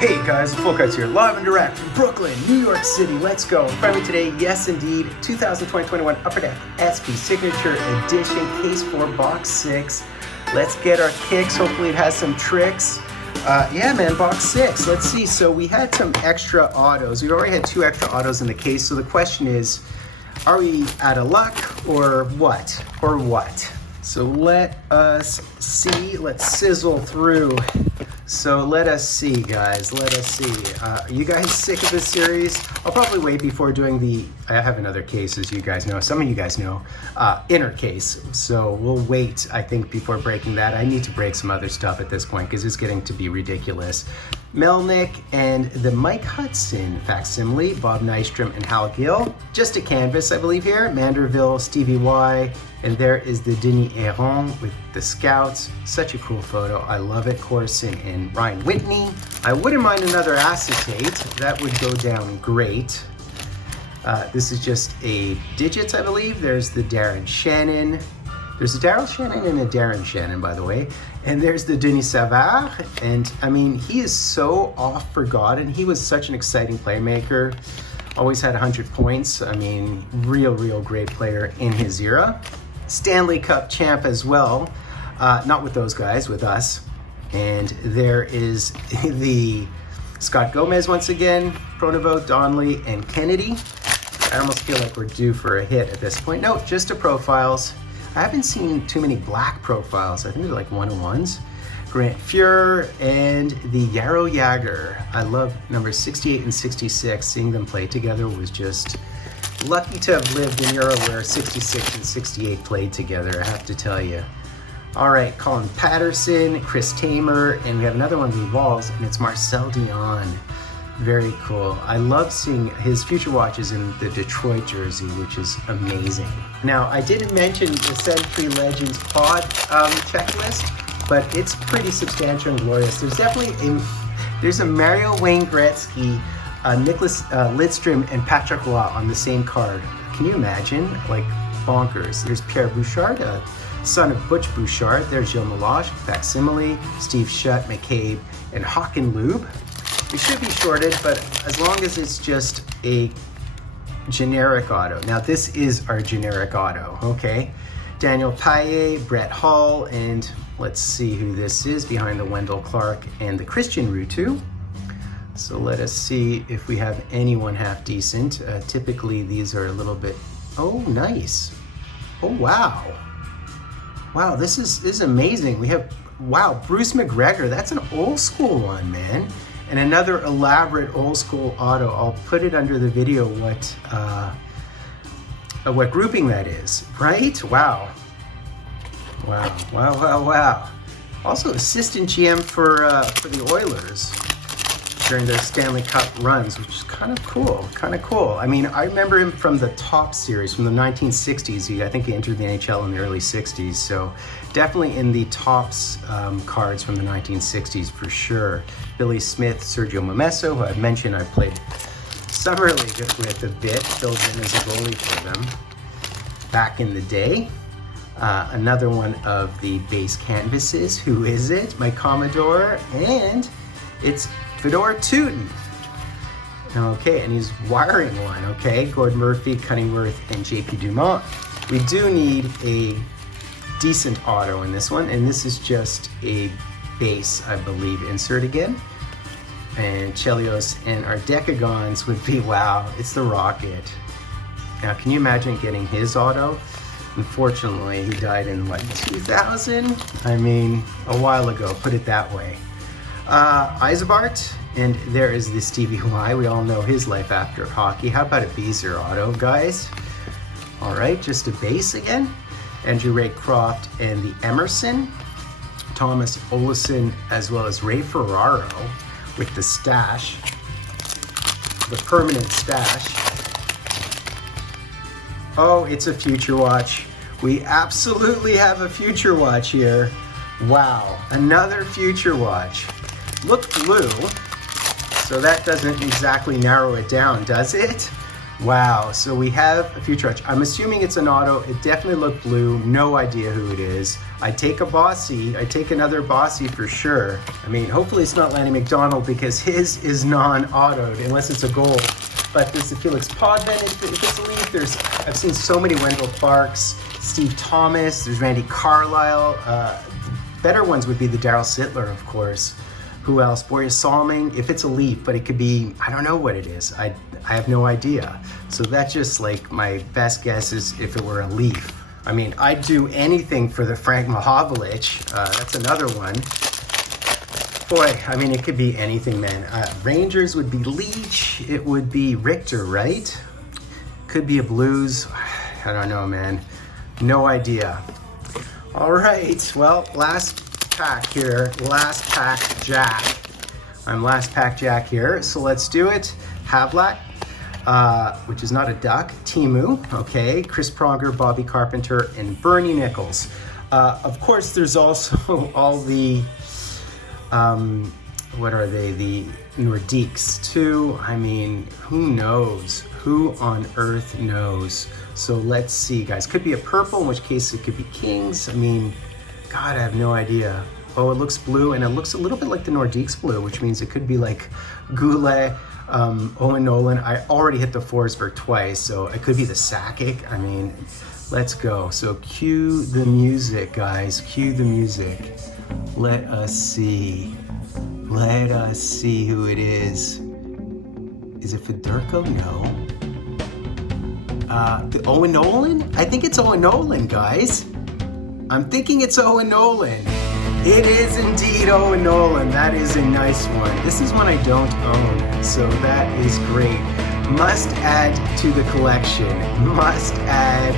Hey guys, Fultoncards here, live and direct from Brooklyn, New York City. Let's go. In front of me today, yes indeed, 2020-21 Upper Deck SP Signature Edition, Case 4, Box 6. Let's get our kicks. Hopefully it has some tricks. Yeah man, Box 6. Let's see. So we had some extra autos. We already had 2 extra autos in the case. So the question is, are we out of luck or what? Or what? So let us see. Let's sizzle through. So let us see, guys. Let us see. Are you guys sick of this series? I'll probably wait before doing I have another case, as you guys know. Some of you guys know, inner case. So we'll wait, I think, before breaking that. I need to break some other stuff at this point because it's getting to be ridiculous. Melnick and the Mike Hudson facsimile, Bob Nystrom and Hal Gill. Just a canvas, I believe here. Manderville, Stevie Y, and there is the Denis Aaron with the Scouts. Such a cool photo. I love it. Corson and Ryan Whitney. I wouldn't mind another acetate. That would go down great. This is just a digits, I believe. There's the Darren Shannon. There's a Daryl Shannon and a Darren Shannon, by the way. And there's the Denis Savard. And I mean, he is so oft forgotten. He was such an exciting playmaker. Always had 100 points. I mean, real great player in his era. Stanley Cup champ as well. Not with those guys, with us. And there is the Scott Gomez once again, Pronovost, Donnelly, and Kennedy. I almost feel like we're due for a hit at this point. No, just a profiles. I haven't seen too many black profiles. I think they're like 101s. Grant Fuhrer and the Yarrow Jagger. I love numbers 68 and 66. Seeing them play together was just lucky to have lived in Euro where 66 and 68 played together, I have to tell you. All right, Colin Patterson, Chris Tamer, and we have another one of the Vols, and it's Marcel Dion. Very cool. I love seeing his future watches in the Detroit jersey, which is amazing. Now, I didn't mention the Century Legends pod checklist, but it's pretty substantial and glorious. There's definitely there's a Mario Wayne Gretzky, Nicholas Lidstrom, and Patrick Roy on the same card. Can you imagine? Like, bonkers. There's Pierre Bouchard, son of Butch Bouchard. There's Gilles Melange, facsimile, Steve Shutt, McCabe, and Hawken Lube. It should be shorted, but as long as it's just a generic auto. Now, this is our generic auto, okay? Daniel Paillet, Brett Hall, and let's see who this is behind the Wendell Clark and the Christian Rutu. So let us see if we have anyone half decent. Typically, these are a little bit, oh, nice. Oh, wow. Wow, this is amazing. We have, wow, Bruce McGregor. That's an old school one, man. And another elaborate old school auto. I'll put it under the video what grouping that is, right? Wow. Wow. Also assistant GM for the Oilers during their Stanley Cup runs, which is kind of cool. I mean, I remember him from the Top series from the 1960s. I think he entered the NHL in the early 60s, so definitely in the Topps cards from the 1960s for sure. Billy Smith, Sergio Momesso, who I've mentioned I played Summer League with a bit, filled in as a goalie for them back in the day. Another one of the base canvases. Who is it? My Commodore, and it's Fedor Tootin. Okay, and he's wiring one, okay? Gord Murphy, Cunningworth, and JP Dumont. We do need a decent auto in this one, and this is just a base, I believe, insert again. And Chelios and our Decagons would be, wow, it's the Rocket. Now, can you imagine getting his auto? Unfortunately, he died in, what, 2000? I mean, a while ago, put it that way. Isabart, and there is the Stevie Y. We all know his life after hockey. How about a Beezer auto, guys? All right, just a base again. Andrew Ray Croft and the Emerson. Thomas Olesen, as well as Ray Ferraro with the stash, the permanent stash. Oh, it's a Future Watch. We absolutely have a Future Watch here. Wow, another Future Watch. Look blue, so that doesn't exactly narrow it down, does it? Wow, so we have a Future Watch. I'm assuming it's an auto. It definitely looked blue. No idea who it is. I take a Bossy. I take another Bossy for sure. I mean, hopefully it's not Lanny McDonald because his is non-autoed unless it's a gold. But there's the Felix Podman if it's a leaf. I've seen so many Wendell Clarks, Steve Thomas, there's Randy Carlisle. Better ones would be the Daryl Sittler, of course. Who else? Boreas Salming, if it's a leaf, but it could be, I don't know what it is. I have no idea. So that's just like my best guess is if it were a leaf. I mean, I'd do anything for the Frank Mahovlich. That's another one. Boy, I mean, it could be anything, man. Rangers would be Leach. It would be Richter, right? Could be a Blues. I don't know, man. No idea. All right, well, last pack here. Last pack Jack. I'm last pack Jack here, so let's do it. Havlat, which is not a duck. Timu, okay. Chris Pronger, Bobby Carpenter, and Bernie Nichols. Of course, there's also all the what are they? The Nordiques too. I mean, who knows? Who on earth knows? So let's see, guys. Could be a purple, in which case it could be Kings. I mean, God, I have no idea. Oh, it looks blue, and it looks a little bit like the Nordiques blue, which means it could be like Goulet, Owen Nolan. I already hit the Forsberg twice, so it could be the Sakic. I mean, let's go. So cue the music, guys. Cue the music. Let us see. Let us see who it is. Is it Federico? No. The Owen Nolan? I think it's Owen Nolan, guys. I'm thinking it's Owen Nolan. It is indeed Owen Nolan. That is a nice one. This is one I don't own, so that is great. Must add to the collection. Must add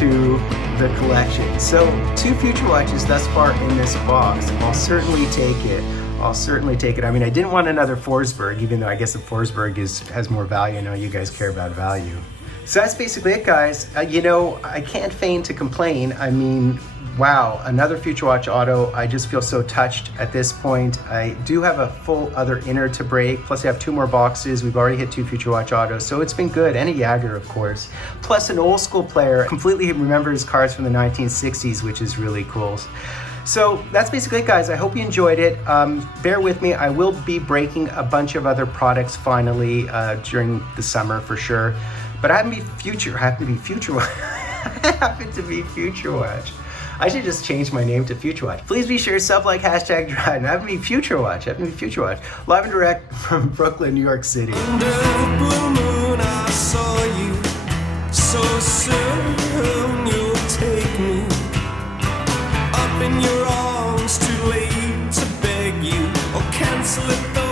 to the collection. So 2 Future Watches thus far in this box. I'll certainly take it. I'll certainly take it. I mean, I didn't want another Forsberg, even though I guess the Forsberg has more value. I know you guys care about value. So that's basically it, guys. You know, I can't feign to complain. I mean, wow, another Future Watch auto. I just feel so touched at this point. I do have a full other inner to break, plus I have 2 more boxes. We've already hit 2 Future Watch autos, so it's been good, and a Jagger, of course. Plus an old school player, completely remembers cards from the 1960s, which is really cool. So that's basically it, guys. I hope you enjoyed it. Bear with me. I will be breaking a bunch of other products finally during the summer for sure. But I happen to be Future Watch. I happen to be Future Watch. I should just change my name to Future Watch. Please be sure to sub-like hashtag Dryden. I happen to be Future Watch. I happen to be Future Watch. Live and direct from Brooklyn, New York City. Under the blue moon I saw you. So soon you'll take me up in your arms. Too late to beg you or cancel it.